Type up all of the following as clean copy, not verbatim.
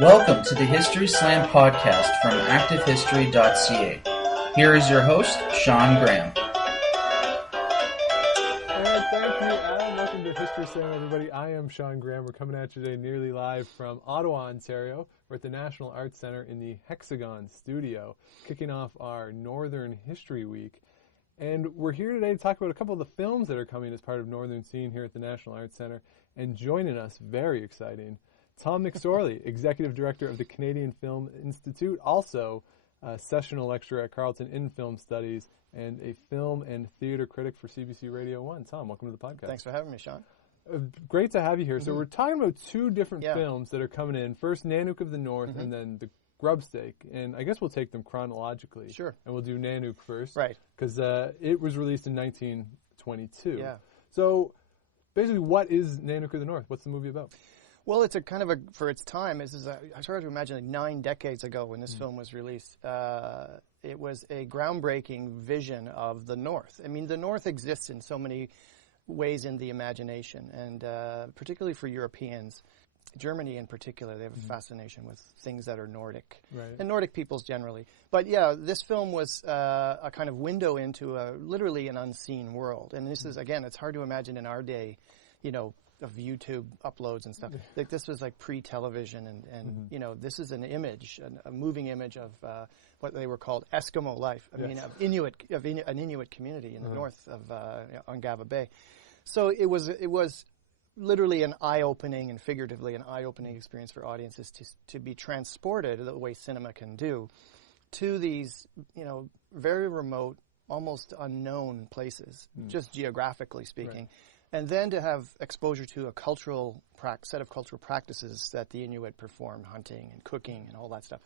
Welcome to the History Slam podcast from ActiveHistory.ca. Here is your host, Sean Graham. And thank you, Adam. Welcome to History Slam, everybody. I am Sean Graham. We're coming at you today nearly live from Ottawa, Ontario. We're at the National Arts Centre in the Hexagon studio, kicking off our Northern History Week. And we're here today to talk about a couple of the films that are coming as part of Northern Scene here at the National Arts Centre. And joining us, very exciting, Tom McSorley, Executive Director of the Canadian Film Institute, also a sessional lecturer at Carleton in Film Studies, and a film and theater critic for CBC Radio 1. Tom, welcome to the podcast. Thanks for having me, Sean. Great to have you here. So we're talking about two different films that are coming in. First, Nanook of the North, and then the Grub-Stake. And I guess we'll take them chronologically. Sure. And we'll do Nanook first. Right. Because it was released in 1922. Yeah. So basically, what is Nanook of the North? What's the movie about? Well, it's a kind of for its time, I started to imagine like 9 decades ago when this film was released. It was a groundbreaking vision of the North. I mean, the North exists in so many ways in the imagination, and particularly for Europeans. Germany in particular, they have a fascination with things that are Nordic, and Nordic peoples generally. But yeah, this film was a kind of window into literally an unseen world. And this is, again, it's hard to imagine in our day, you know, of YouTube uploads and stuff. Like this was like pre-television, and you know, this is an image, a moving image of what they were called Eskimo life. I mean, an Inuit community in the north of Ungava Bay. So it was literally an eye-opening and figuratively an eye-opening experience for audiences to be transported the way cinema can do to these, you know, very remote, almost unknown places, just geographically speaking. Right. And then to have exposure to a cultural set of cultural practices that the Inuit perform, hunting and cooking and all that stuff,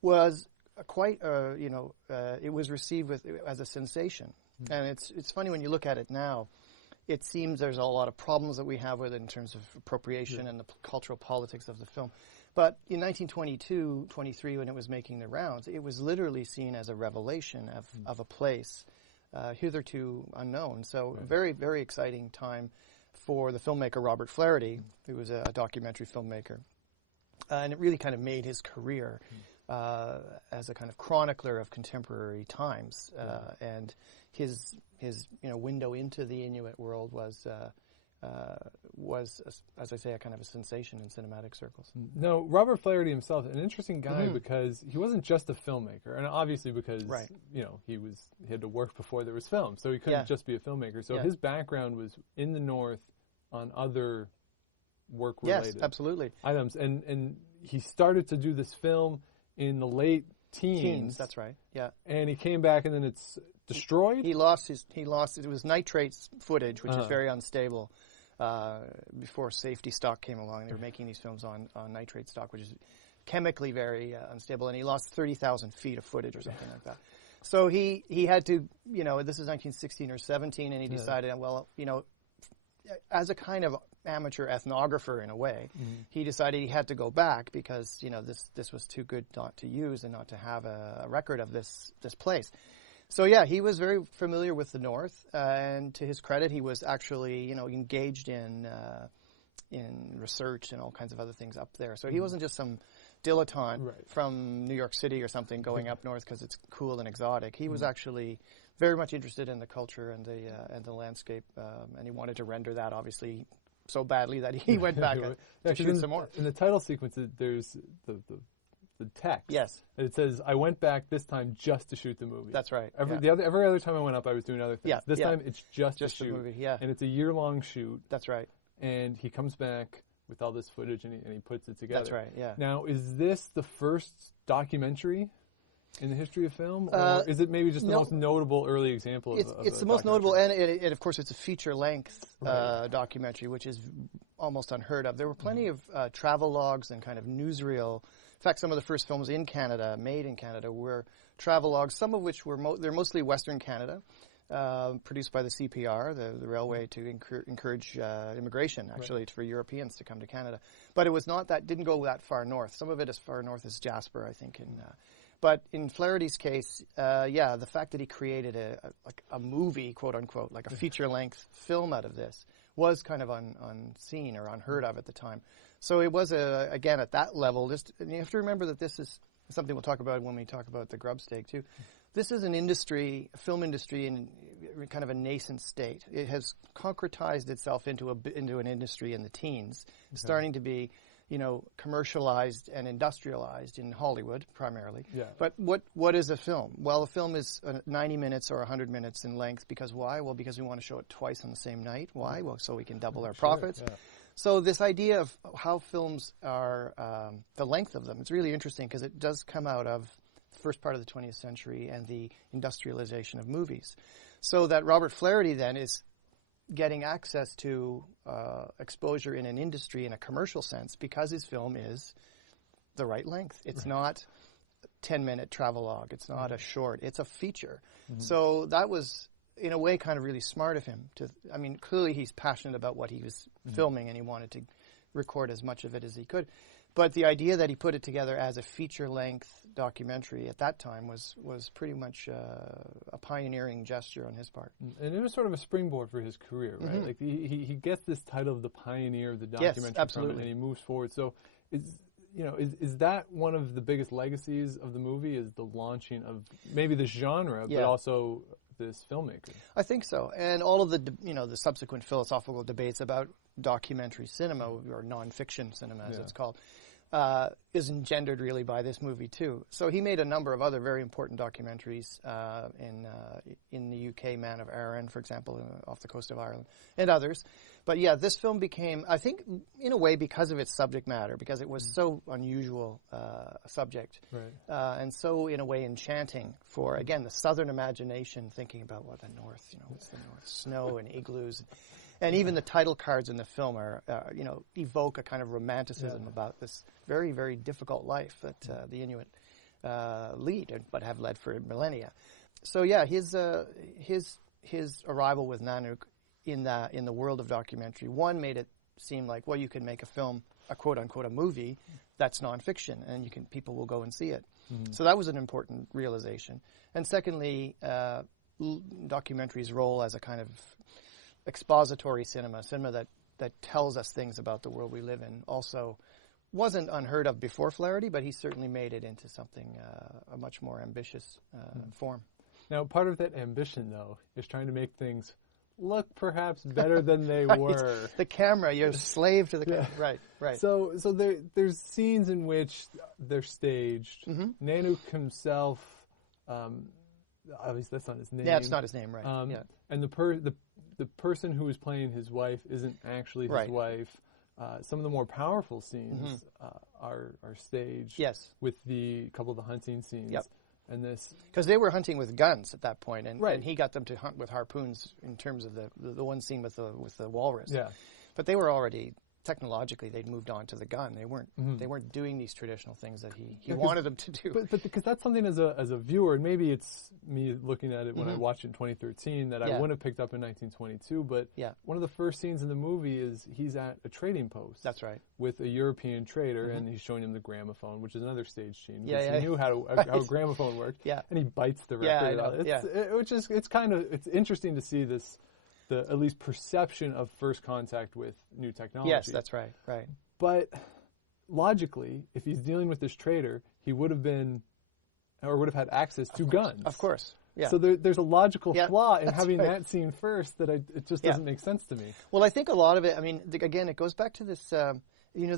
was quite, it was received as a sensation. And it's funny when you look at it now, it seems there's a lot of problems that we have with it in terms of appropriation and the cultural politics of the film. But in 1922, 23, when it was making the rounds, it was literally seen as a revelation of a place hitherto unknown. So very, very exciting time for the filmmaker Robert Flaherty, who was a documentary filmmaker. And it really kind of made his career as a kind of chronicler of contemporary times. And his window into the Inuit world was, as I say, a kind of a sensation in cinematic circles. Now, Robert Flaherty himself, an interesting guy because he wasn't just a filmmaker, and obviously because he had to work before there was film, so he couldn't just be a filmmaker. So his background was in the North on other work-related items, and he started to do this film in the late teens. That's right. Yeah. And he came back, and then it's destroyed. He lost. It was nitrate footage, which is very unstable. Before safety stock came along, they were making these films on nitrate stock, which is chemically very unstable, and he lost 30,000 feet of footage or something like that. So he had to, this is 1916 or 17, and he decided, well, as a kind of amateur ethnographer in a way, he decided he had to go back because, this was too good not to use and not to have a record of this place. So yeah, he was very familiar with the North, and to his credit, he was actually, engaged in research and all kinds of other things up there. So he wasn't just some dilettante from New York City or something going up north because it's cool and exotic. He was actually very much interested in the culture and the landscape, and he wanted to render that obviously so badly that he went back to shoot some more. In the title sequence, there's the text. Yes. And it says, I went back this time just to shoot the movie. That's right. Every other time I went up, I was doing other things. Yeah. This time, it's just to shoot. The movie, yeah. And it's a year-long shoot. That's right. And he comes back with all this footage, and he puts it together. That's right, yeah. Now, is this the first documentary in the history of film? Or is it maybe just the most notable early example of It's the most notable, and of course, it's a feature-length documentary, which is almost unheard of. There were plenty of travel logs and kind of newsreel. In fact, some of the first films in Canada, made in Canada, were travel logs, some of which were they're mostly Western Canada, produced by the CPR, the railway to encourage immigration, actually, for Europeans to come to Canada. But it was not that, didn't go that far north. Some of it as far north as Jasper, I think, But in Flaherty's case, the fact that he created a movie, quote unquote, like a feature-length film out of this was kind of unseen or unheard of at the time. So it was, again, at that level, and you have to remember that this is something we'll talk about when we talk about the Grub-Stake too. This is an industry, a film industry in kind of a nascent state. It has concretized itself into an industry in the teens, starting to be, commercialized and industrialized in Hollywood primarily. Yeah. But what is a film? Well, a film is 90 minutes or 100 minutes in length. Because why? Well, because we want to show it twice on the same night. Why? Well, so we can double our profits. Yeah. So this idea of how films are, the length of them, it's really interesting because it does come out of the first part of the 20th century and the industrialization of movies. So that Robert Flaherty then is getting access to exposure in an industry in a commercial sense because his film is the right length. It's not a 10-minute travelogue. It's not a short. It's a feature. So that was, in a way, kind of really smart of him. Clearly he's passionate about what he was filming and he wanted to record as much of it as he could. But the idea that he put it together as a feature-length documentary at that time was pretty much a pioneering gesture on his part. And it was sort of a springboard for his career, right? Like he gets this title of the pioneer of the documentary from it, and he moves forward. So is that one of the biggest legacies of the movie, is the launching of maybe this genre, but also this filmmaker? I think so. And all of the subsequent philosophical debates about documentary cinema, or nonfiction cinema as it's called, is engendered really by this movie too. So he made a number of other very important documentaries in the UK, Man of Arran, for example, off the coast of Ireland, and others. But yeah, this film became, I think, in a way, because of its subject matter, because it was so unusual a subject, and so, in a way, enchanting for, again, the southern imagination, thinking about the North, what's the North, snow and igloos. And even the title cards in the film are, evoke a kind of romanticism about this very, very difficult life that the Inuit lead, but have led for millennia. So yeah, his arrival with Nanook in the world of documentary, one, made it seem like, well, you can make a film, a quote unquote a movie that's nonfiction, and people will go and see it. So that was an important realization. And secondly, documentary's role as a kind of expository cinema that tells us things about the world we live in, also wasn't unheard of before Flaherty, but he certainly made it into something, a much more ambitious form. Now, part of that ambition, though, is trying to make things look perhaps better than they were. The camera, you're a slave to the camera. Right. So there's scenes in which they're staged. Nanook himself, obviously that's not his name. Yeah, it's not his name, right. And the person who is playing his wife isn't actually his wife. Some of the more powerful scenes are staged. Yes. With the couple of the hunting scenes. Yep. And this, because they were hunting with guns at that point, and he got them to hunt with harpoons. In terms of the one scene with the walrus. Yeah. But they were already, technologically, they'd moved on to the gun. They weren't doing these traditional things that he wanted them to do. But because that's something as a viewer, and maybe it's me looking at it when I watched it in 2013 that I wouldn't have picked up in 1922. But one of the first scenes in the movie is he's at a trading post. That's right. With a European trader, and he's showing him the gramophone, which is another stage scene. Yeah, he knew how a gramophone worked. Yeah. And he bites the record. It's interesting to see this. The at least perception of first contact with new technology. Yes, that's right. But logically, if he's dealing with this trader, he would have had access to guns. Of course. Yeah. So there's a logical flaw in having that scene first that it just doesn't make sense to me. Well, I think a lot of it, again, it goes back to this, the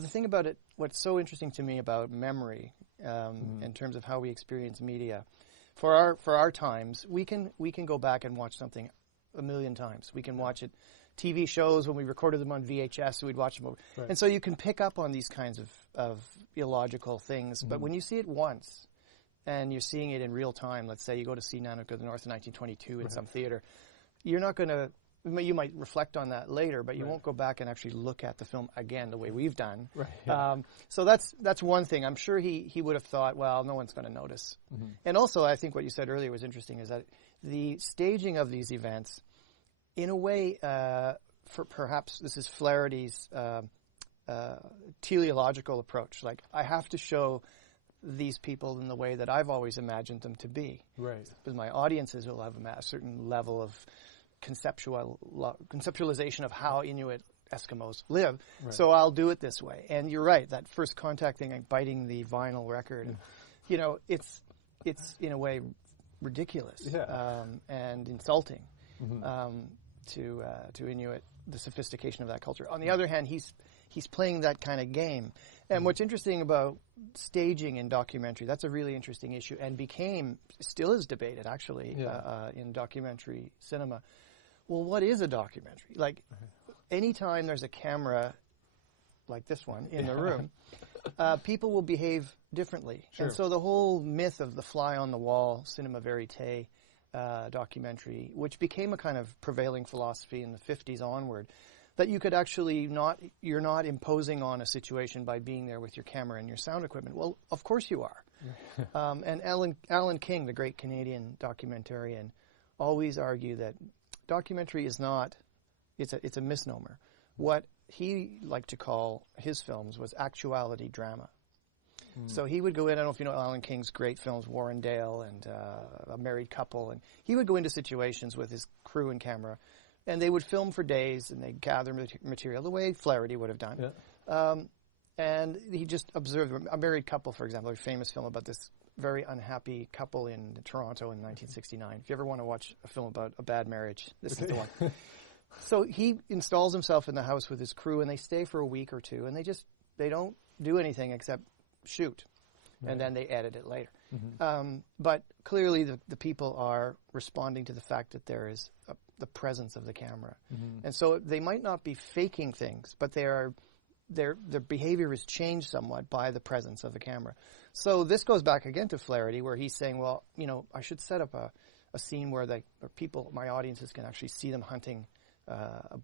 thing about it, what's so interesting to me about memory in terms of how we experience media. For our times, we can go back and watch something a million times. We can watch it, TV shows, when we recorded them on VHS, we'd watch them over. Right. And so you can pick up on these kinds of illogical things. But when you see it once, and you're seeing it in real time, let's say you go to see Nanook of the North in 1922 in some theater, you're not going to, you might reflect on that later, but you won't go back and actually look at the film again the way we've done. Right. Yeah. So that's one thing. I'm sure he would have thought, well, no one's going to notice. And also, I think what you said earlier was interesting, is that the staging of these events, in a way, for perhaps this is Flaherty's teleological approach. Like, I have to show these people in the way that I've always imagined them to be. Right. Because my audiences will have a certain level of conceptualization of how Inuit Eskimos live. Right. So I'll do it this way. And you're right, that first contact thing, like biting the vinyl record, you know, it's in a way ridiculous and insulting to Inuit, the sophistication of that culture. On the other hand, he's playing that kind of game. And what's interesting about staging in documentary, that's a really interesting issue, and still is debated actually in documentary cinema. Well, what is a documentary? Like, anytime there's a camera like this one in the room, people will behave differently. Sure. And so the whole myth of the fly on the wall cinema verite documentary, which became a kind of prevailing philosophy in the 50s onward, that you could actually you're not imposing on a situation by being there with your camera and your sound equipment. Well, of course you are. And Alan King, the great Canadian documentarian, always argued that documentary is not, it's a misnomer. What he liked to call his films was actuality drama. So he would go in, I don't know if you know Alan King's great films, Warrendale and A Married Couple, and he would go into situations with his crew and camera, and they would film for days, and they'd gather material the way Flaherty would have done. Yeah. And he just observed A Married Couple, for example, a famous film about this very unhappy couple in Toronto in 1969. If you ever want to watch a film about a bad marriage, this is the one. So he installs himself in the house with his crew, and they stay for a week or two, and they don't do anything except shoot, and then they edit it later. But clearly the people are responding to the fact that there is the presence of the camera. And so they might not be faking things, but their behavior is changed somewhat by the presence of the camera. So this goes back again to Flaherty, where he's saying, well, you know, I should set up a scene where people, my audiences, can actually see them hunting a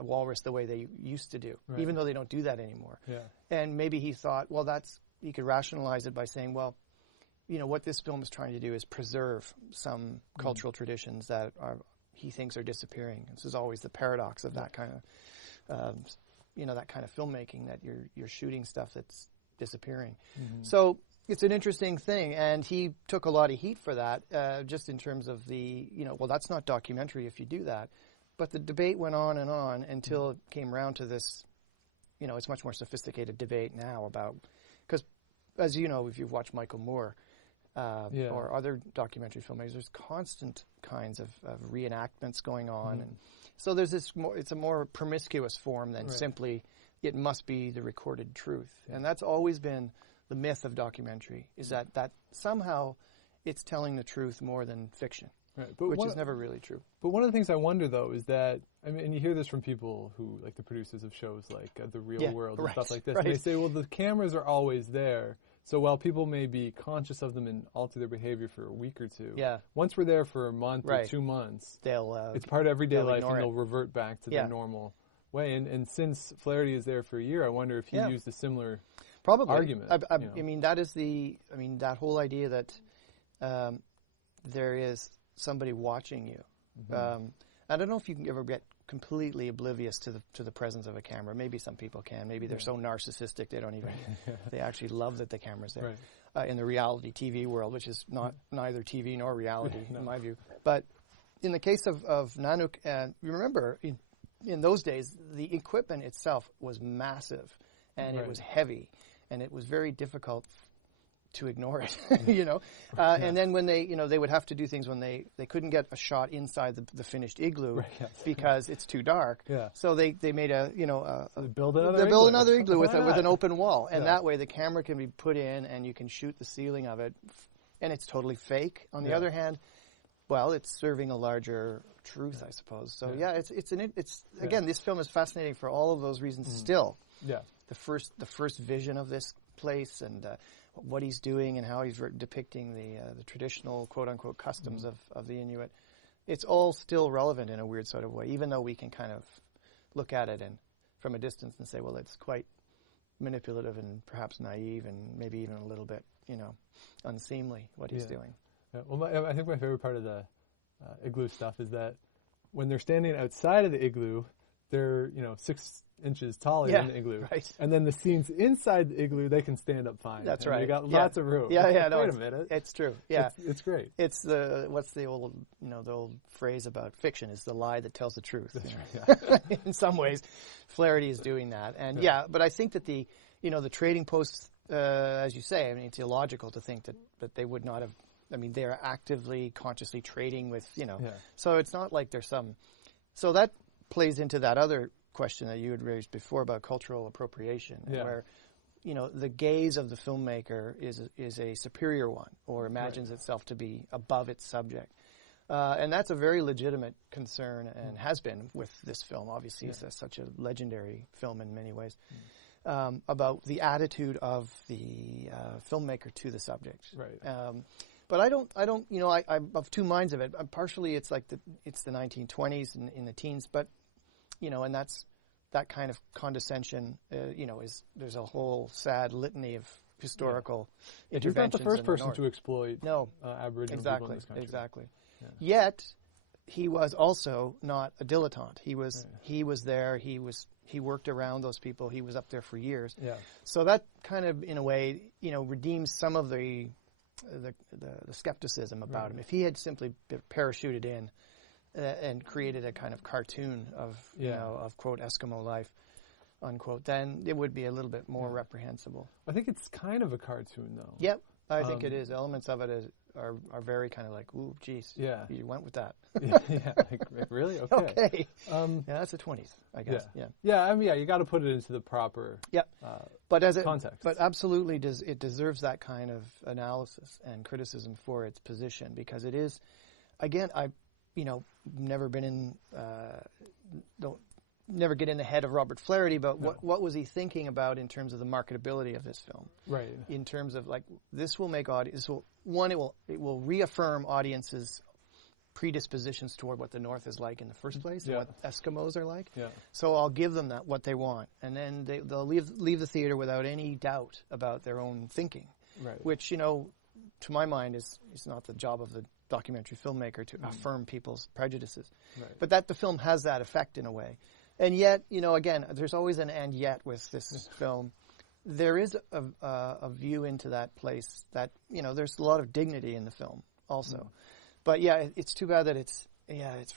walrus the way they used to do, even though they don't do that anymore. Yeah. And maybe he thought, well, he could rationalize it by saying, well, you know, what this film is trying to do is preserve some cultural traditions that he thinks are disappearing. This is always the paradox of that kind of, that kind of filmmaking, that you're shooting stuff that's disappearing. So it's an interesting thing, and he took a lot of heat for that, just in terms of well, that's not documentary if you do that. But the debate went on and on until it came around to this, it's much more sophisticated debate now about, because as you know, if you've watched Michael Moore or other documentary filmmakers, there's constant kinds of reenactments going on. And so there's it's a more promiscuous form than simply it must be the recorded truth. And that's always been the myth of documentary, is that somehow it's telling the truth more than fiction. Right, but which is never really true. But one of the things I wonder, though, is that, and you hear this from people who, like the producers of shows like The Real World and stuff like this, and they say, well, the cameras are always there, so while people may be conscious of them and alter their behavior for a week or two, once we're there for a month or 2 months, it's part of everyday life, and they'll revert back to their normal way. And since Flaherty is there for a year, I wonder if he used a similar argument. I mean, that whole idea that there is somebody watching you. I don't know if you can ever get completely oblivious to the presence of a camera. Maybe some people can. Maybe they're so narcissistic they don't even they actually love that the camera's there. In the reality TV world, which is neither TV nor reality in my view. But in the case of Nanook, you remember in those days the equipment itself was massive, and it was heavy, and it was very difficult to ignore it, and then when they would have to do things when they couldn't get a shot inside the finished igloo because it's too dark. So they made build another igloo with an open wall, and that way the camera can be put in and you can shoot the ceiling of it, and it's totally fake. On the other hand, well, it's serving a larger truth, I suppose. So again, this film is fascinating for all of those reasons. Still, the first vision of this place and what he's doing and how he's depicting the traditional quote-unquote customs of the Inuit, it's all still relevant in a weird sort of way, even though we can kind of look at it from a distance and say, well, it's quite manipulative and perhaps naive and maybe even a little bit, unseemly what he's doing. Yeah. Well, I think my favorite part of the igloo stuff is that when they're standing outside of the igloo, they're 6 inches taller than the igloo, right. and then the scenes inside the igloo they can stand up fine. That's and right. They got lots of room. Yeah. Wait a minute. It's true. Yeah, it's great. It's what's the old the old phrase about fiction is the lie that tells the truth. That's right. Yeah. In some ways, Flaherty is doing that, and but I think that the trading posts, as you say, I mean, it's illogical to think that they would not have. I mean, they are actively, consciously trading with So it's not like there's some. So that plays into that other question that you had raised before about cultural appropriation, where the gaze of the filmmaker is a superior one, or imagines itself to be above its subject, and that's a very legitimate concern and has been with this film. Obviously, it's such a legendary film in many ways. About the attitude of the filmmaker to the subject, right? But I don't. I'm of two minds of it. Partially, it's like it's the 1920s in the teens, but and that kind of condescension. There's a whole sad litany of historical interventions. He's not the first person to exploit Aboriginal people in this country. Exactly. Yeah. Yet he was also not a dilettante. He was there. He worked around those people. He was up there for years. Yeah. So that kind of, in a way, redeems some of the skepticism about him. If he had simply parachuted in and created a kind of cartoon of of quote Eskimo life, unquote, then it would be a little bit more reprehensible. I think it's kind of a cartoon, though. Yep, I think it is. Elements of it are very kind of like, ooh, geez, you went with that. Like, really? Okay. That's the 20s, I guess. Yeah. I mean, you got to put it into the proper context. But absolutely, it deserves that kind of analysis and criticism for its position, because it is, again, never been in, never get in the head of Robert Flaherty, but what was he thinking about in terms of the marketability of this film? Right. In terms of this will make it will reaffirm audiences' predispositions toward what the North is like in the first place, and what Eskimos are like. Yeah. So I'll give them what they want, and then they'll leave the theater without any doubt about their own thinking. Right. Which to my mind is not the job of the documentary filmmaker to affirm people's prejudices. Right. But that the film has that effect in a way. And yet, again, there's always an and yet with this film. There is a view into that place that, there's a lot of dignity in the film also. But it's too bad that it's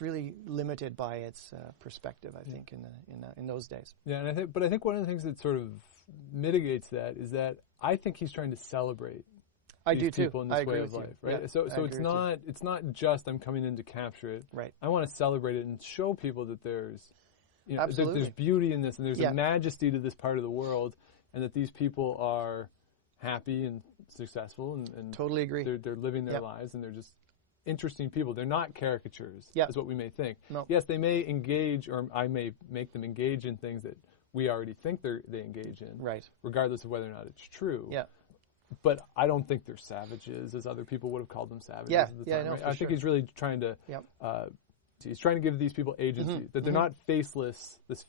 really limited by its perspective, I think, in those days. Yeah, and I think one of the things that sort of mitigates that is that I think he's trying to celebrate these people in this way of life, right? Yeah, so it's not just I'm coming in to capture it. Right. I want to celebrate it and show people that there's there's beauty in this, and there's a majesty to this part of the world, and that these people are happy and successful, and totally agree. They're living their lives, and they're just interesting people. They're not caricatures, is what we may think. No. Yes, they may engage, or I may make them engage in things that we already think they engage in, right? Regardless of whether or not it's true. Yeah. But I don't think they're savages, as other people would have called them savages at the time. No, right? I think he's really trying to. He's trying to give these people agency, that they're not this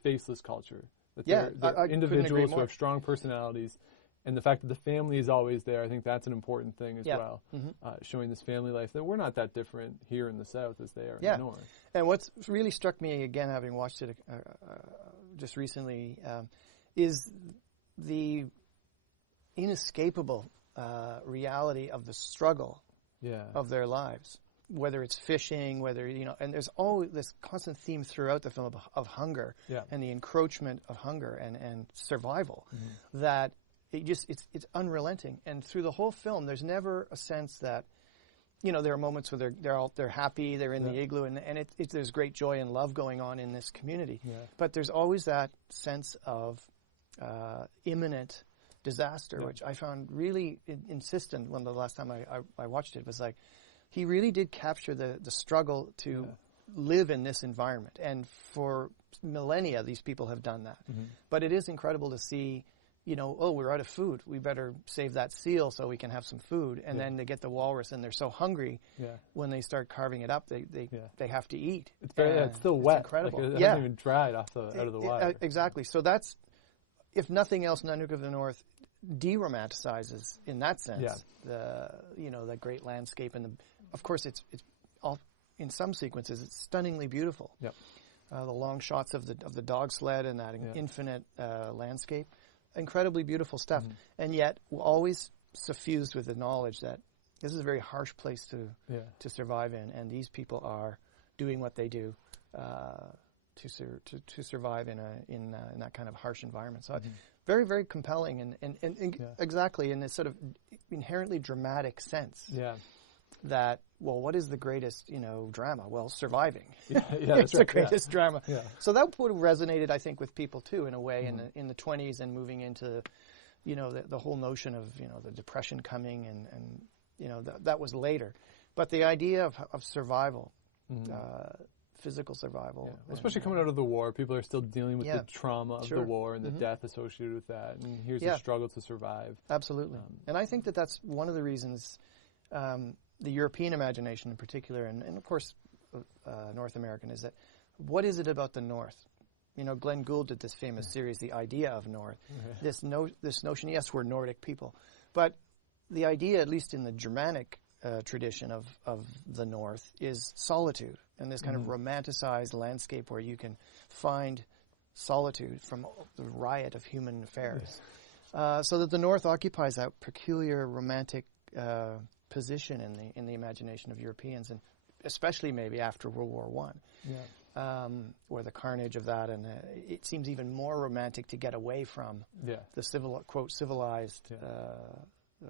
faceless culture. That they're individuals who have strong personalities, and the fact that the family is always there, I think that's an important thing as well. Showing this family life, that we're not that different here in the South as they are in the North. And what's really struck me, again, having watched it just recently, is the inescapable reality of the struggle of their lives. Whether it's fishing, and there's always this constant theme throughout the film of hunger and the encroachment of hunger and survival, that it's unrelenting. And through the whole film, there's never a sense that, there are moments where they're happy, they're in the igloo, and there's great joy and love going on in this community. Yeah. But there's always that sense of imminent disaster, which I found really insistent when the last time I watched it. Was like, he really did capture the struggle to live in this environment. And for millennia, these people have done that. But it is incredible to see, we're out of food. We better save that seal so we can have some food. And then they get the walrus, and they're so hungry when they start carving it up, they have to eat. It's still wet. It's incredible. It hasn't even dried out of the water. Exactly. So that's, if nothing else, Nanook of the North de-romanticizes, in that sense, the great landscape. And of course, it's all, in some sequences, it's stunningly beautiful. Yep. the long shots of the dog sled and that infinite landscape. Incredibly beautiful stuff, and yet always suffused with the knowledge that this is a very harsh place to survive in, and these people are doing what they do to survive in that kind of harsh environment. So very, very compelling and exactly in this sort of inherently dramatic sense. Yeah. That, well, what is the greatest, drama? Well, surviving. It's the greatest drama. Yeah. So that would have resonated, I think, with people too, in a way, in the 20s and moving into, the whole notion of, the Depression coming and that was later. But the idea of survival, physical survival. Yeah. Especially coming out of the war, people are still dealing with the trauma of the war and the death associated with that. And here's the struggle to survive. Absolutely. And I think that's one of the reasons the European imagination in particular, and of course North American, is that what is it about the North? Glenn Gould did this famous series, The Idea of North. This notion, yes, we're Nordic people, but the idea, at least in the Germanic tradition of the North, is solitude and this kind of romanticized landscape where you can find solitude from the riot of human affairs. So that the North occupies that peculiar romantic position in the imagination of Europeans, and especially maybe after World War I, where the carnage of that, and it seems even more romantic to get away from the quote civilized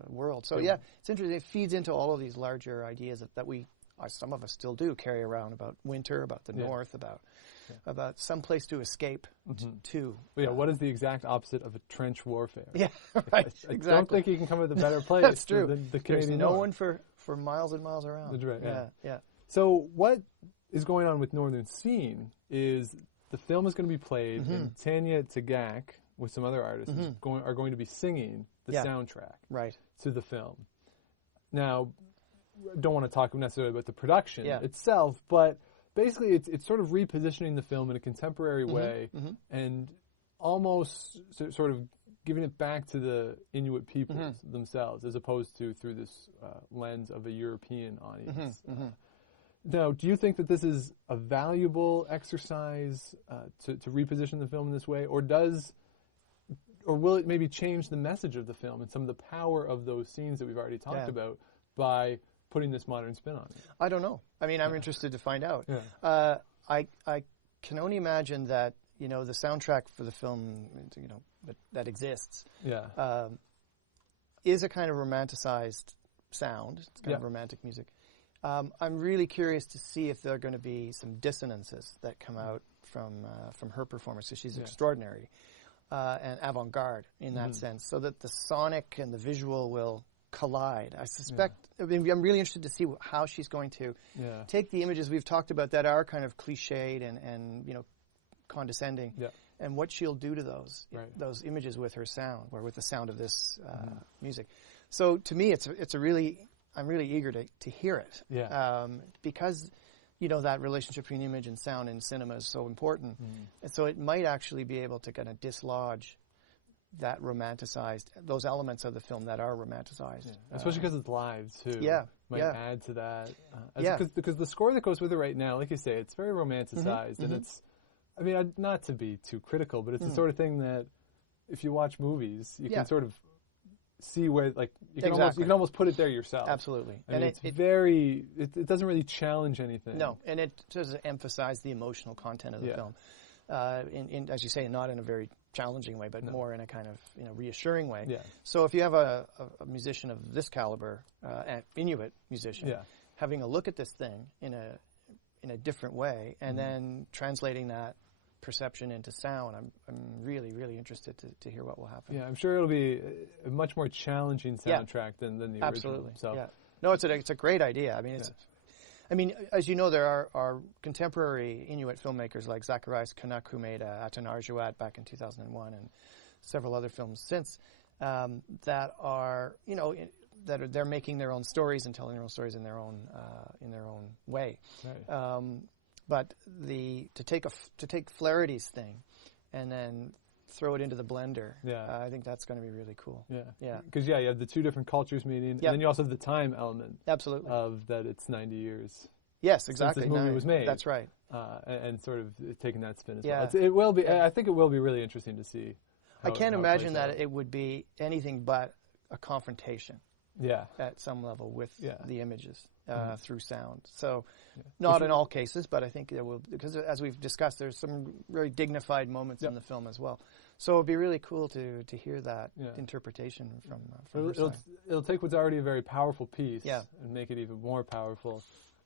world. So it's interesting. It feeds into all of these larger ideas that we, some of us still do carry around about winter, about the North, about some place to escape to. Well, what is the exact opposite of a trench warfare? Yeah, right. I Exactly. don't think you can come with a better place. That's true. Than the There's Canadian no North. one for miles and miles around. That's right. Yeah. So what is going on with Northern Scene is the film is going to be played, and Tanya Tagaq with some other artists are going to be singing the soundtrack to the film. Now, I don't want to talk necessarily about the production itself, but basically it's sort of repositioning the film in a contemporary way and almost sort of giving it back to the Inuit peoples themselves, as opposed to through this lens of a European audience. Now, do you think that this is a valuable exercise to reposition the film in this way, or will it maybe change the message of the film and some of the power of those scenes that we've already talked about by putting this modern spin on it? I don't know. I mean, I'm interested to find out. I can only imagine that the soundtrack for the film that exists is a kind of romanticized sound. It's kind of romantic music. I'm really curious to see if there are going to be some dissonances that come out from her performance, because she's extraordinary and avant-garde in that sense, so that the sonic and the visual will collide. I suspect. I mean, I'm really interested to see how she's going to take the images we've talked about that are kind of cliched and condescending, and what she'll do to those images with her sound, or with the sound of this music. So to me, I'm really eager to hear it, because that relationship between image and sound in cinema is so important, and so it might actually be able to kind of dislodge that romanticized, those elements of the film that are romanticized. Especially because it's live, too. Might add to that. Because the score that goes with it right now, like you say, it's very romanticized, and it's, I mean, not to be too critical, but it's the sort of thing that if you watch movies, you can sort of see where, like, you can almost put it there yourself. Absolutely. And it doesn't really challenge anything. No, and it does emphasize the emotional content of the film. As you say, not in a very challenging way, but more in a kind of reassuring way. So if you have a musician of this caliber, an Inuit musician, having a look at this thing in a different way, and then translating that perception into sound, I'm really, really interested to hear what will happen. Yeah, I'm sure it'll be a much more challenging soundtrack than the original. Absolutely. So. No, it's a great idea. I mean, as you know, there are contemporary Inuit filmmakers like Zacharias Canuck, who made Atanarjuat back in 2001, and several other films since, that are, they're making their own stories and telling their own stories in their own way. Right. But to take Flaherty's thing and then throw it into the blender, I think that's going to be really cool. Because you have the two different cultures meeting, and then you also have the time element. Absolutely. Of that it's 90 years. Yes, exactly. Since this movie was made. That's right. and sort of taking that spin as Yeah. well. It will be. I think it will be really interesting to see. I can't how it imagine plays that out. it would be anything but a confrontation Yeah. at some level with the images through sound. So, Yeah. not in all cases, but I think there will, because as we've discussed, there's some very dignified moments in the film as well. So it'd be really cool to hear that interpretation from her side. It'll take what's already a very powerful piece and make it even more powerful.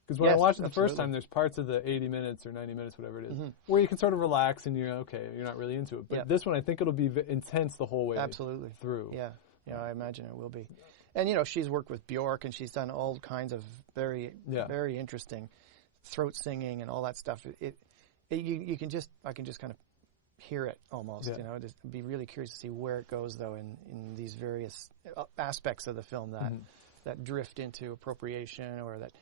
Because when I watched it the first time, there's parts of the 80 minutes or 90 minutes, whatever it is, where you can sort of relax and you're not really into it. But this one, I think it'll be intense the whole way through. Yeah, I imagine it will be. And, she's worked with Bjork, and she's done all kinds of very interesting throat singing and all that stuff. I can just kind of hear it almost, just be really curious to see where it goes, though, in these various aspects of the film that drift into appropriation or that,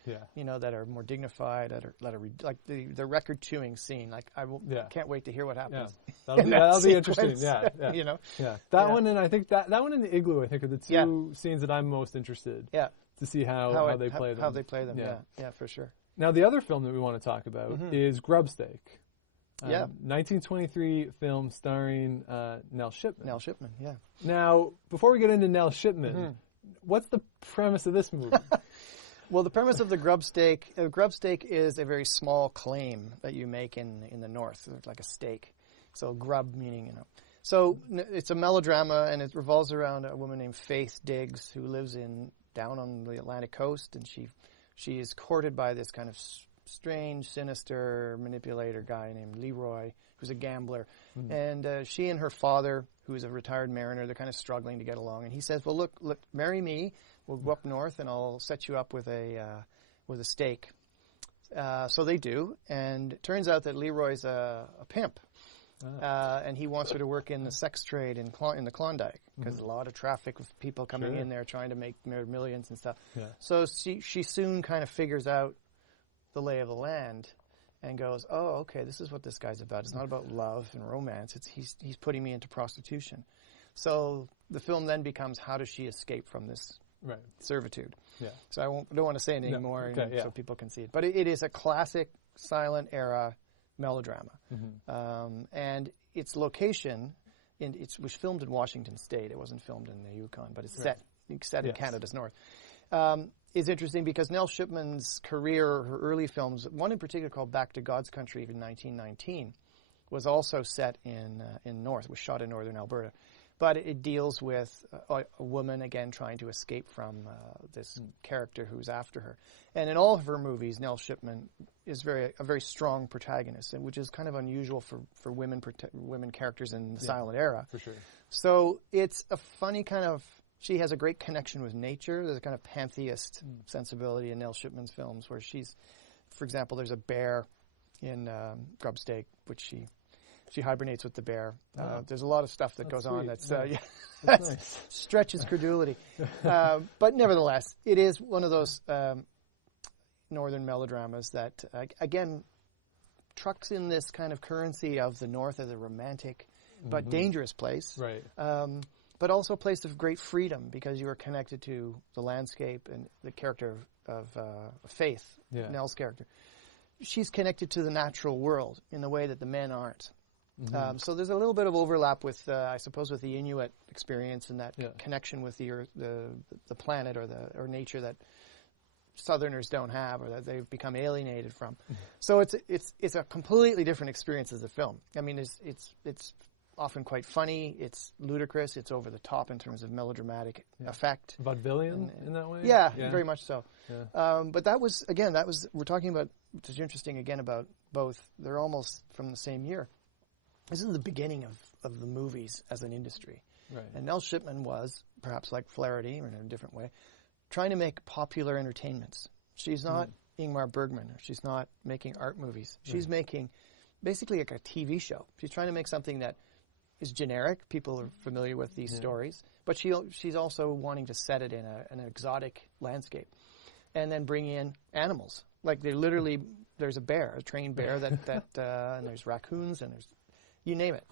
that are more dignified, like the record chewing scene. Like, can't wait to hear what happens. Yeah. That'll be interesting. Yeah. That one, and I think that one and the igloo, I think, are the two scenes that I'm most interested to see how they play them. How they play them, yeah, for sure. Now, the other film that we want to talk about is Grub-Stake. 1923 film starring Nell Shipman. Nell Shipman, yeah. Now, before we get into Nell Shipman, what's the premise of this movie? Well, the premise of the Grub-Stake is a very small claim that you make in the north, like a stake. So grub meaning, So it's a melodrama, and it revolves around a woman named Faith Diggs who lives down on the Atlantic coast, and she is courted by this kind of strange, sinister manipulator guy named Leroy, who's a gambler. And she and her father, who's a retired mariner, they're kind of struggling to get along. And he says, well, look, marry me. We'll go up north, and I'll set you up with a stake. So they do. And it turns out that Leroy's a pimp. And he wants her to work in the sex trade in the Klondike, because a lot of traffic with people coming in there trying to make millions and stuff. Yeah. So she soon kind of figures out the lay of the land and goes, oh, okay, this is what this guy's about. It's not about love and romance. He's putting me into prostitution. So the film then becomes, how does she escape from this servitude? Yeah. So I don't want to say it anymore so people can see it. But it is a classic silent era melodrama. And its location, it was filmed in Washington State. It wasn't filmed in the Yukon, but it's set in Canada's north. Is interesting because Nell Shipman's career, her early films, one in particular called Back to God's Country in 1919, was also set in north, was shot in northern Alberta. But it deals with a woman, again, trying to escape from this character who's after her. And in all of her movies, Nell Shipman is a very strong protagonist, which is kind of unusual for women characters in the silent era. For sure. So it's a funny kind of... She has a great connection with nature. There's a kind of pantheist sensibility in Nell Shipman's films where for example, there's a bear in Grub-Stake, which she hibernates with the bear. There's a lot of stuff that goes on that's nice. Stretches credulity. But nevertheless, it is one of those northern melodramas that, again, trucks in this kind of currency of the north as a romantic but dangerous place. Right. But also a place of great freedom because you are connected to the landscape and the character of Faith, Nell's character. She's connected to the natural world in the way that the men aren't. So there's a little bit of overlap with, I suppose, with the Inuit experience and that connection with the earth, the planet or nature that Southerners don't have or that they've become alienated from. So it's a completely different experience as a film. I mean, it's often quite funny. It's ludicrous. It's over the top in terms of melodramatic effect. Vaudevillian in that way? Yeah, very much so. Yeah. But we're talking about, which is interesting again about both. They're almost from the same year. This is the beginning of the movies as an industry. Right. And Nell Shipman was, perhaps like Flaherty, or in a different way, trying to make popular entertainments. She's not Ingmar Bergman. Or she's not making art movies. She's making basically like a TV show. She's trying to make something that is generic. People are familiar with these stories. But she's also wanting to set it in an exotic landscape. And then bring in animals. Like there's a bear, a trained bear, and there's raccoons, and there's, you name it.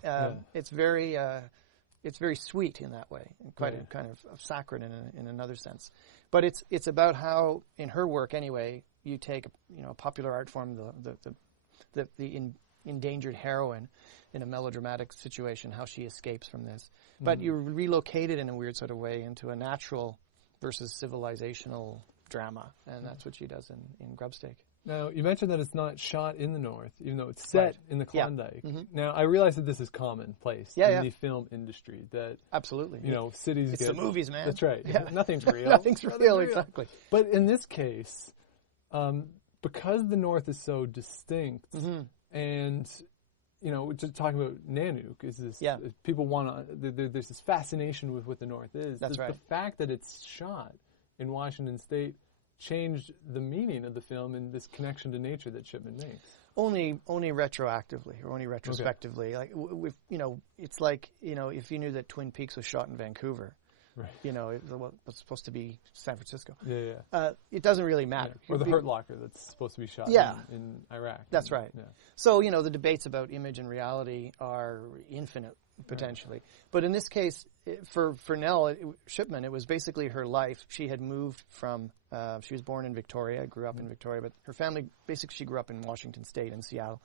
It's very sweet in that way, and quite a kind of saccharine in another sense. But it's about how, in her work anyway, you take a popular art form, endangered heroine in a melodramatic situation, how she escapes from this. But you relocate it in a weird sort of way into a natural versus civilizational drama, and that's what she does in Grub-Stake. Now, you mentioned that it's not shot in the North, even though it's set in the Klondike. Yeah. Now, I realize that this is commonplace in the film industry, that, absolutely, cities it's get... the movies, man. That's right. Yeah. Nothing's real. Nothing's real, exactly. But in this case, because the North is so distinct, and... just talking about Nanook, is this? Yeah. People want to. There's this fascination with what the North is. That's right. The fact that it's shot in Washington State changed the meaning of the film and this connection to nature that Shipman makes. Only retroactively or only retrospectively. Okay. Like it's like if you knew that Twin Peaks was shot in Vancouver. Right. It was supposed to be San Francisco. Yeah. It doesn't really matter. Yeah. Or the Hurt Locker that's supposed to be shot in Iraq. That's right. Yeah. So, the debates about image and reality are infinite, potentially. Right. But in this case, for Nell Shipman, it was basically her life. She had moved from, she was born in Victoria, grew up in Victoria, but her family, basically she grew up in Washington State in Seattle.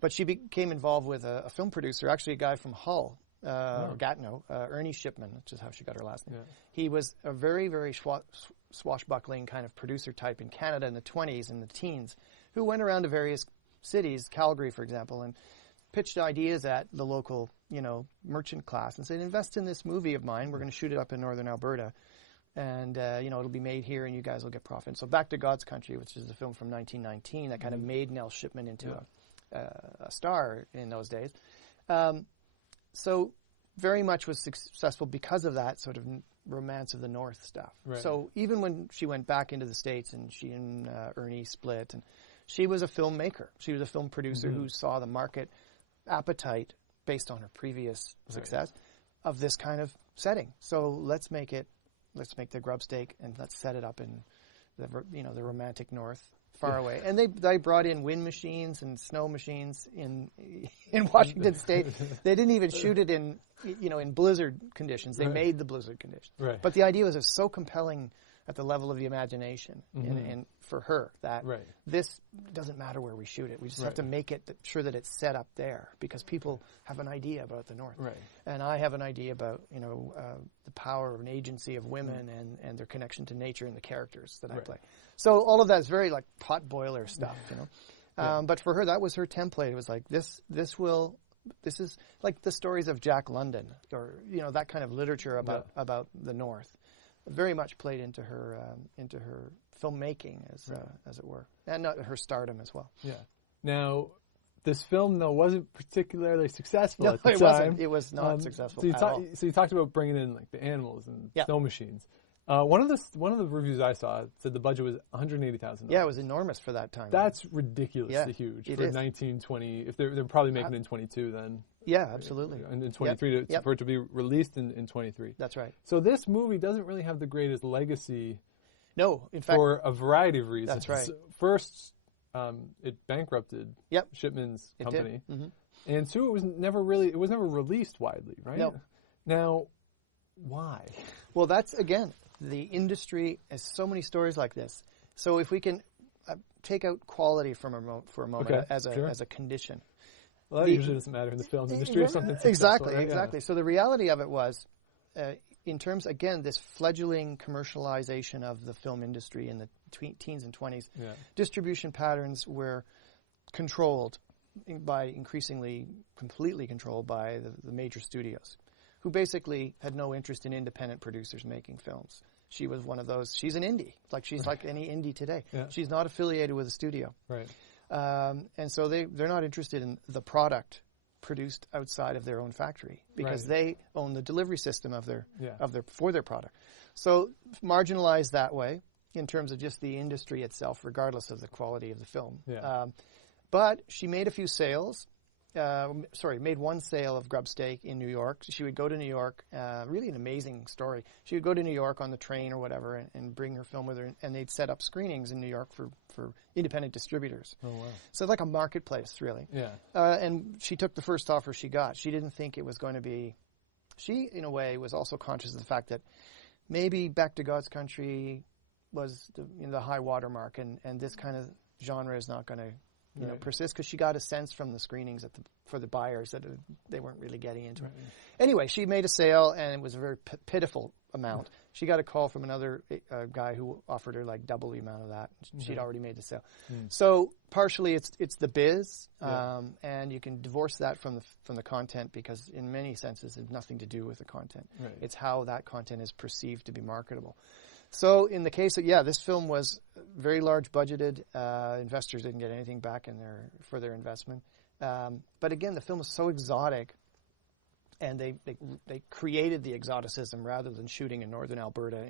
But she became involved with a film producer, actually a guy from Hull. Or Gatineau, Ernie Shipman, which is how she got her last name. Yeah. He was a very, very swashbuckling kind of producer type in Canada in the 20s and the teens, who went around to various cities, Calgary, for example, and pitched ideas at the local, merchant class and said, invest in this movie of mine. We're going to shoot it up in northern Alberta, and, it'll be made here and you guys will get profit. So Back to God's Country, which is a film from 1919 that kind of made Nell Shipman into a star in those days. So very much was successful because of that sort of romance of the North stuff. Right. So even when she went back into the States and she and Ernie split, and she was a filmmaker. She was a film producer who saw the market appetite based on her previous success of this kind of setting. So let's make the Grub-Stake and let's set it up in the romantic North. Far away, and they brought in wind machines and snow machines in Washington State. They didn't even shoot it in blizzard conditions. They made the blizzard conditions. Right. But the idea was so compelling at the level of the imagination, and for her that this doesn't matter where we shoot it. We just have to make it sure that it's set up there because people have an idea about the North, and I have an idea about the power and agency of women and their connection to nature and the characters that I play. So all of that is very like pot boiler stuff, But for her, that was her template. It was like this is like the stories of Jack London or that kind of literature about the North. Very much played into her filmmaking, as it were, and her stardom as well. Yeah. Now, this film though wasn't particularly successful at the time. Wasn't. It was not successful at all. So you talked about bringing in like the animals and snow machines. One of the reviews I saw said the budget was $180,000. Yeah, it was enormous for that time. That's ridiculously huge for 1920. If they're probably making it in 22 then. Yeah, absolutely. And in 23 for it to be released in 23. That's right. So this movie doesn't really have the greatest legacy. No, in fact, for a variety of reasons. That's right. First, it bankrupted Shipman's company, and two, it was never released widely, right? No. Now, why? Well, that's again. The industry has so many stories like this. So if we can take out quality for a moment as a condition. Well, that usually doesn't matter in the film industry if something's successful. Exactly. So the reality of it was, in terms, again, this fledgling commercialization of the film industry in the teens and 20s, distribution patterns were controlled completely controlled by the major studios, who basically had no interest in independent producers making films. She was one of those. She's an indie. She's like any indie today. Yeah. She's not affiliated with a studio. Right. And so they're not interested in the product produced outside of their own factory because they own the delivery system for their product. So marginalized that way in terms of just the industry itself, regardless of the quality of the film. Yeah. But she made a few sales. Made one sale of Grub-Stake in New York. She would go to New York, really an amazing story. She would go to New York on the train or whatever and bring her film with her, and they'd set up screenings in New York for independent distributors. Oh, wow. So like a marketplace, really. Yeah. And she took the first offer she got. She didn't think it was going to be... She, in a way, was also conscious of the fact that maybe Back to God's Country was the high water mark, and this kind of genre is not going to persist, because she got a sense from the screenings for the buyers that they weren't really getting into it. Anyway, she made a sale, and it was a very pitiful amount. She got a call from another guy who offered her like double the amount of that. She'd already made the sale. So partially it's the biz, and you can divorce that from the content, because in many senses it's nothing to do with the content. It's how that content is perceived to be marketable. So in the case of, this film was very large budgeted. Investors didn't get anything back for their investment. But again, the film was so exotic, and they created the exoticism rather than shooting in northern Alberta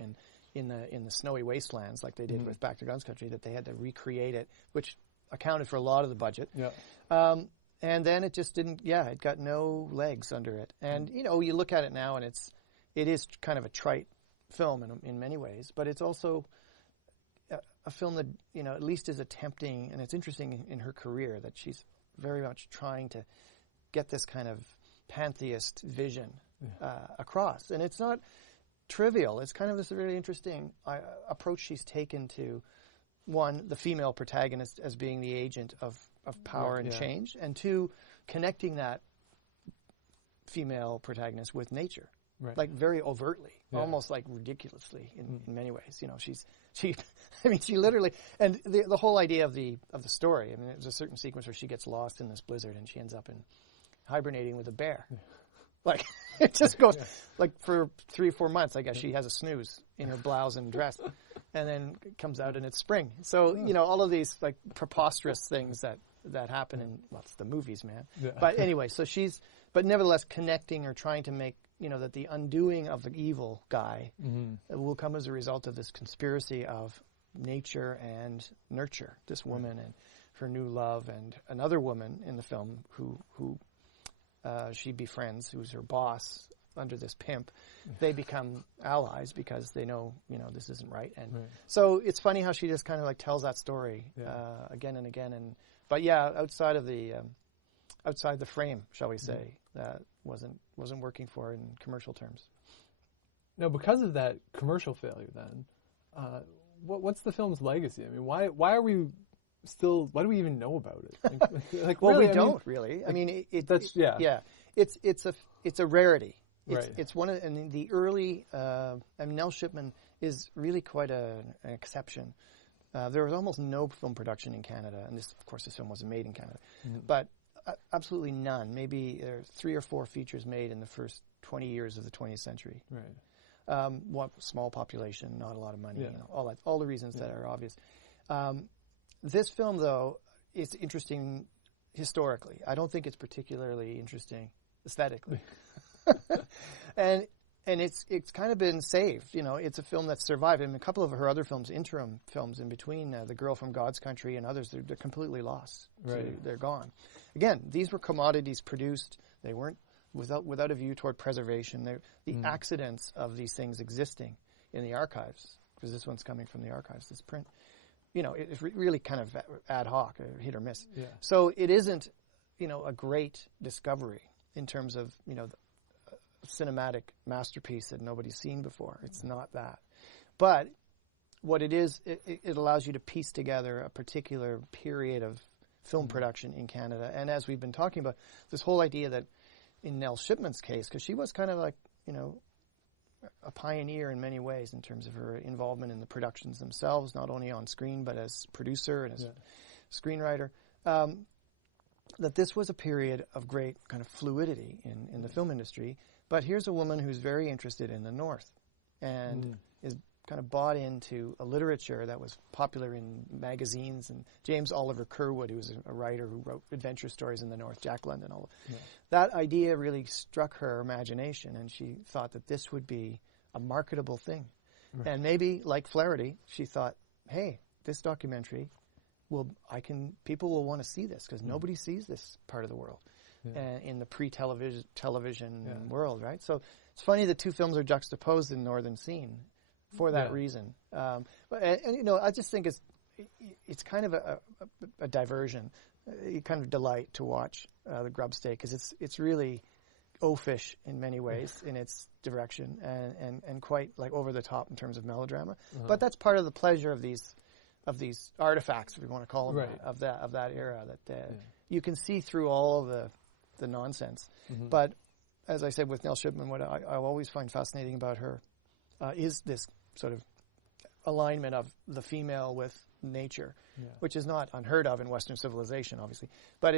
in the snowy wastelands like they did with Back to Guns Country, that they had to recreate it, which accounted for a lot of the budget. And then it just didn't, it got no legs under it. And, you look at it now, and it is kind of a trite film in many ways, but it's also a film that, at least is attempting, and it's interesting in her career that she's very much trying to get this kind of pantheist vision across. And it's not trivial. It's kind of this really interesting approach she's taken to, one, the female protagonist as being the agent of power and change, and two, connecting that female protagonist with nature. Like very overtly, almost like ridiculously in many ways. She literally, and the whole idea of the story. I mean, there's a certain sequence where she gets lost in this blizzard and she ends up hibernating with a bear. Like it just goes like for 3 or 4 months. I guess she has a snooze in her blouse and dress, and then it comes out and it's spring. So all of these like preposterous things that happen in it's the movies, man. But anyway, so but nevertheless connecting or trying to make that the undoing of the evil guy will come as a result of this conspiracy of nature and nurture. This woman and her new love, and another woman in the film who she befriends, who's her boss under this pimp. They become allies because they know this isn't right. And so it's funny how she just kind of like tells that story again and again. But outside the frame, shall we say, that wasn't working for her in commercial terms. Now, because of that commercial failure, then, what's the film's legacy? I mean, why do we even know about it? Like well, really, we don't really. I mean, it's a rarity. It's one of the early. Nell Shipman is really quite an exception. There was almost no film production in Canada, and this film wasn't made in Canada, but absolutely none. Maybe there are 3 or 4 features made in the first 20 years of the 20th century. One small population, not a lot of money, all the reasons that are obvious. This film, though, is interesting historically. I don't think it's particularly interesting aesthetically. And it's kind of been saved. It's a film that's survived. And a couple of her other films, interim films in between, The Girl from God's Country and others, they're completely lost. They're gone. Again, these were commodities produced. They weren't without a view toward preservation. The accidents of these things existing in the archives, because this one's coming from the archives, this print, it's really kind of ad hoc, hit or miss. So it isn't, a great discovery in terms of, cinematic masterpiece that nobody's seen before. It's not that. But what it is, it allows you to piece together a particular period of film production in Canada. And as we've been talking about, this whole idea that in Nell Shipman's case, because she was kind of like, a pioneer in many ways in terms of her involvement in the productions themselves, not only on screen, but as producer and as screenwriter, that this was a period of great kind of fluidity in the film industry. But here's a woman who's very interested in the North and is kind of bought into a literature that was popular in magazines. And James Oliver Curwood, who was a writer who wrote adventure stories in the North, Jack London, all that idea really struck her imagination, and she thought that this would be a marketable thing. And maybe, like Flaherty, she thought, hey, this documentary, people will want to see this because nobody sees this part of the world. In the pre-television world, right? So it's funny the two films are juxtaposed in Northern Scene for that reason. I just think it's kind of a diversion, a kind of delight to watch the Grub-Stake, because it's really oafish in many ways in its direction and quite like over the top in terms of melodrama. But that's part of the pleasure of these of these artifacts, if we want to call them Right. that, of that era. That you can see through all of the nonsense. But as I said with Nell Shipman, what I always find fascinating about her is this sort of alignment of the female with nature, which is not unheard of in Western civilization, obviously. But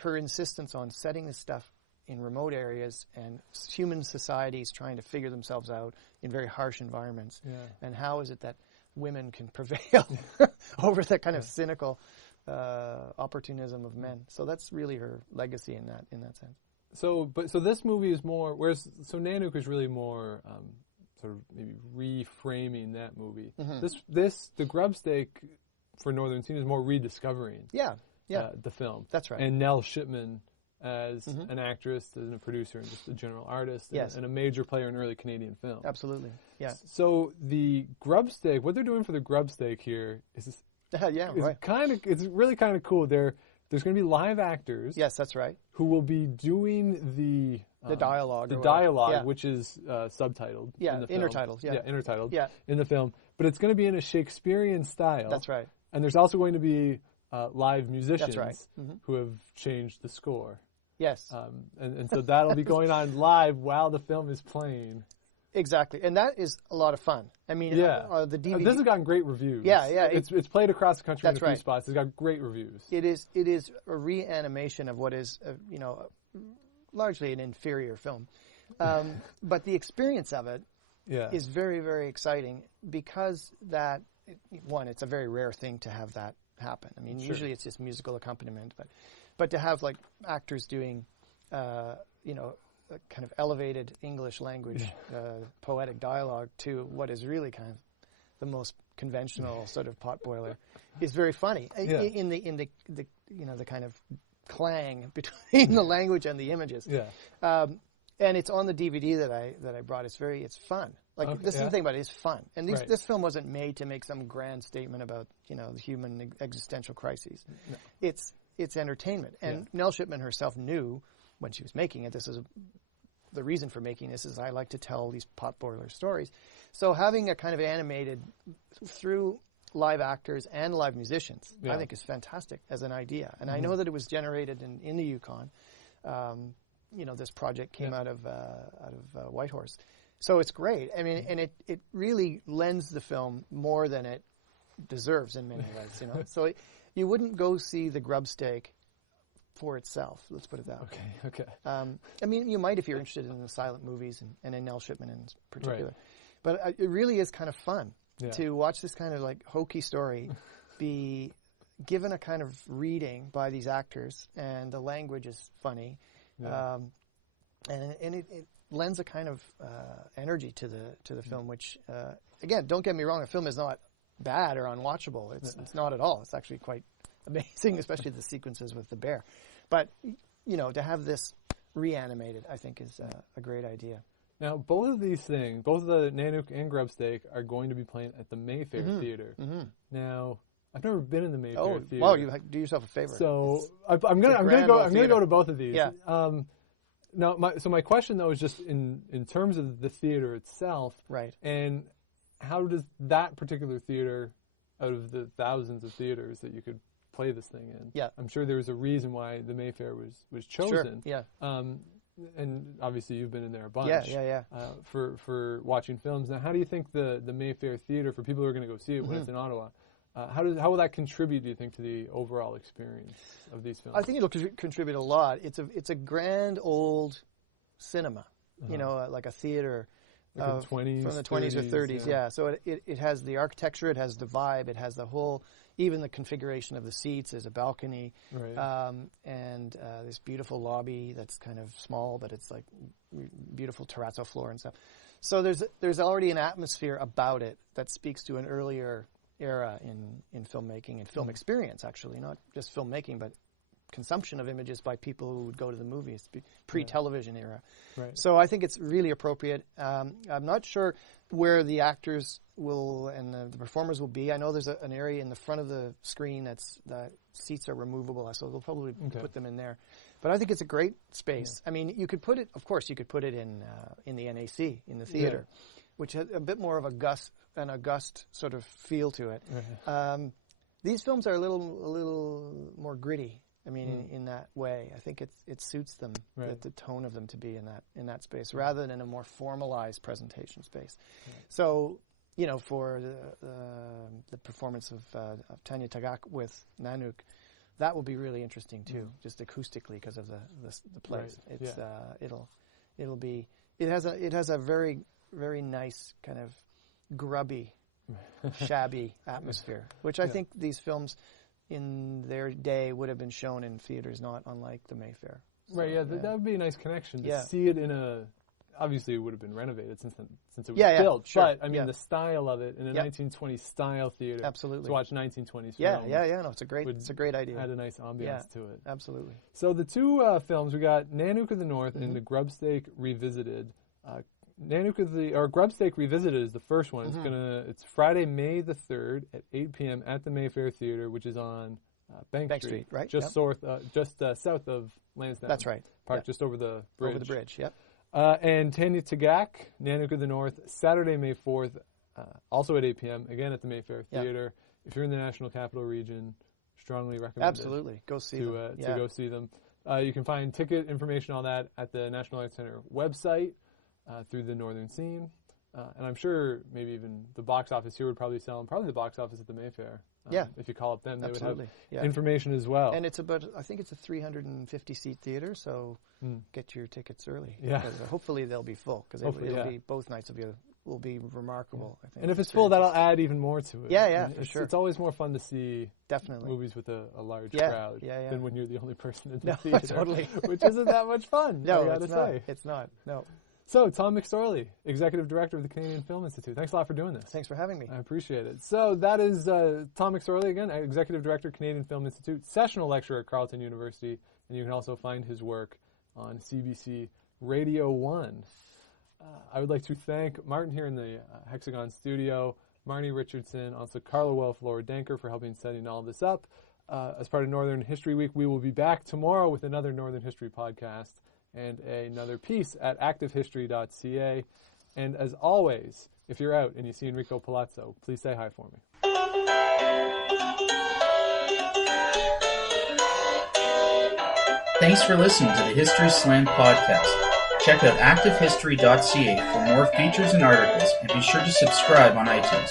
her insistence on setting this stuff in remote areas and human societies trying to figure themselves out in very harsh environments. And how is it that women can prevail over that kind of cynical opportunism of men? So that's really her legacy in that sense. So this movie is more, Nanook is really more sort of maybe reframing that movie. The Grub-Stake for Northern Scene is more rediscovering the film. That's right. And Nell Shipman as an actress, as a producer, and just a general artist, and a major player in early Canadian film. Absolutely, yeah. So the Grub-Stake, what they're doing for the Grub-Stake here is it's really kind of cool. There's going to be live actors. Yes, that's right. Who will be doing the dialogue. Which is subtitled. Yeah, in the film. intertitled. Yeah, intertitled. Yeah. In the film, but it's going to be in a Shakespearean style. That's right. And there's also going to be live musicians. That's right. Who have changed the score. Yes. And so that'll be going on live while the film is playing. Exactly, and that is a lot of fun. I mean, the DVD. This has gotten great reviews. Yeah. It's played across the country in a few right. spots. It's got great reviews. It is a reanimation of what is largely an inferior film, but the experience of it is very, very exciting because it's a very rare thing to have that happen. I mean, usually it's just musical accompaniment, but to have like actors doing, a kind of elevated English language, poetic dialogue to what is really kind of the most conventional sort of potboiler is very funny in the kind of clang between the language and the images. And it's on the DVD that I brought. It's fun. This is the thing about it. It's fun. And this film wasn't made to make some grand statement about the human existential crises. No. It's entertainment. And Nell Shipman herself knew when she was making it, the reason for making this is I like to tell these potboiler stories. So having a kind of animated through live actors and live musicians, I think is fantastic as an idea. And I know that it was generated in the Yukon. This project came out of Whitehorse. So it's great. I mean, and it really lends the film more than it deserves in many ways, So you wouldn't go see the Grub-Stake for itself. Let's put it that way. Okay. I mean, you might if you're interested in the silent movies and in Nell Shipman in particular. But it really is kind of fun to watch this kind of like hokey story be given a kind of reading by these actors, and the language is funny, and it lends a kind of energy to the film. Which again, don't get me wrong, the film is not bad or unwatchable. It's not at all. It's actually quite amazing, especially the sequences with the bear. But, to have this reanimated, I think is a great idea. Now, both of these things, both the Nanook and Grub-Stake, are going to be playing at the Mayfair Theatre. Now, I've never been in the Mayfair Theatre. Well, you do yourself a favor. So I'm going to go to both of these. Yeah. Now, my question though is just in terms of the theater itself, right? And how does that particular theater, out of the thousands of theaters that you could play this thing in. Yeah. I'm sure there was a reason why the Mayfair was chosen. Sure. Yeah. And obviously you've been in there a bunch. Yeah. For watching films. Now, how do you think the Mayfair Theatre, for people who are going to go see it when it's in Ottawa, how will that contribute, do you think, to the overall experience of these films? I think it'll contribute a lot. It's a grand old cinema, like a theater. Like from the 20s or 30s, yeah. So it has the architecture, it has the vibe, it has the whole, even the configuration of the seats. There's a balcony, right. And this beautiful lobby that's kind of small, but it's like beautiful terrazzo floor and stuff. So there's already an atmosphere about it that speaks to an earlier era in filmmaking and film experience, actually, not just filmmaking, but consumption of images by people who would go to the movies, pre-television era. Right. So I think it's really appropriate. I'm not sure where the actors will and the performers will be. I know there's an area in the front of the screen the seats are removable, so they'll probably put them in there. But I think it's a great space. Yeah. I mean, you could put it in the NAC, in the theater. which had a bit more of an august sort of feel to it. These films are a little more gritty. I mean, in that way, I think it suits them, the tone of them, to be in that space rather than in a more formalized presentation space. So, you know, for the performance of Tanya Tagaq with Nanook, that will be really interesting too, just acoustically because of the place. It's it has a very, very nice kind of grubby, shabby atmosphere, which I think these films in their day would have been shown in theaters, not unlike the Mayfair. So, that would be a nice connection to see it in a. Obviously, it would have been renovated since it was built. Sure. But I mean, the style of it in a 1920s style theater. Absolutely. To watch 1920s films. No, it's a great idea. Had a nice ambiance to it. Absolutely. So the two films, we got Nanook of the North and the Grub-Stake Revisited. Grub-Stake Revisited is the first one. It's Friday, May the 3rd at 8 p.m. at the Mayfair Theater, which is on Bank Street, right? Just south of Lansdowne. That's right. Park just over the bridge. Over the bridge, yep. And Tanya Tagaq, Nanook of the North, Saturday, May 4th, also at 8 p.m., again at the Mayfair Theater. If you're in the National Capital Region, strongly recommend Absolutely. Go see them. To go see them. You can find ticket information, all that, at the National Arts Center website through the Northern Scene. And I'm sure maybe even the box office here would probably sell them. Probably the box office at the Mayfair. If you call up them, they would have information as well. And I think it's a 350-seat theater, so get your tickets early. Yeah. Hopefully they'll be full, because both nights will be remarkable, I think. And if it's full, that'll add even more to it. For sure. It's always more fun to see movies with a large crowd than when you're the only person in the theater. Totally. Which isn't that much fun, no, I gotta say. It's not. No. So, Tom McSorley, Executive Director of the Canadian Film Institute. Thanks a lot for doing this. Thanks for having me. I appreciate it. So that is Tom McSorley again, Executive Director, Canadian Film Institute, Sessional Lecturer at Carleton University, and you can also find his work on CBC Radio 1. I would like to thank Martin here in the Hexagon studio, Marnie Richardson, also Carla Welf, Laura Danker for helping setting all this up. As part of Northern History Week, we will be back tomorrow with another Northern History podcast and another piece at ActiveHistory.ca. And as always, if you're out and you see Enrico Palazzo, please say hi for me. Thanks for listening to the History Slam podcast. Check out ActiveHistory.ca for more features and articles, and be sure to subscribe on iTunes.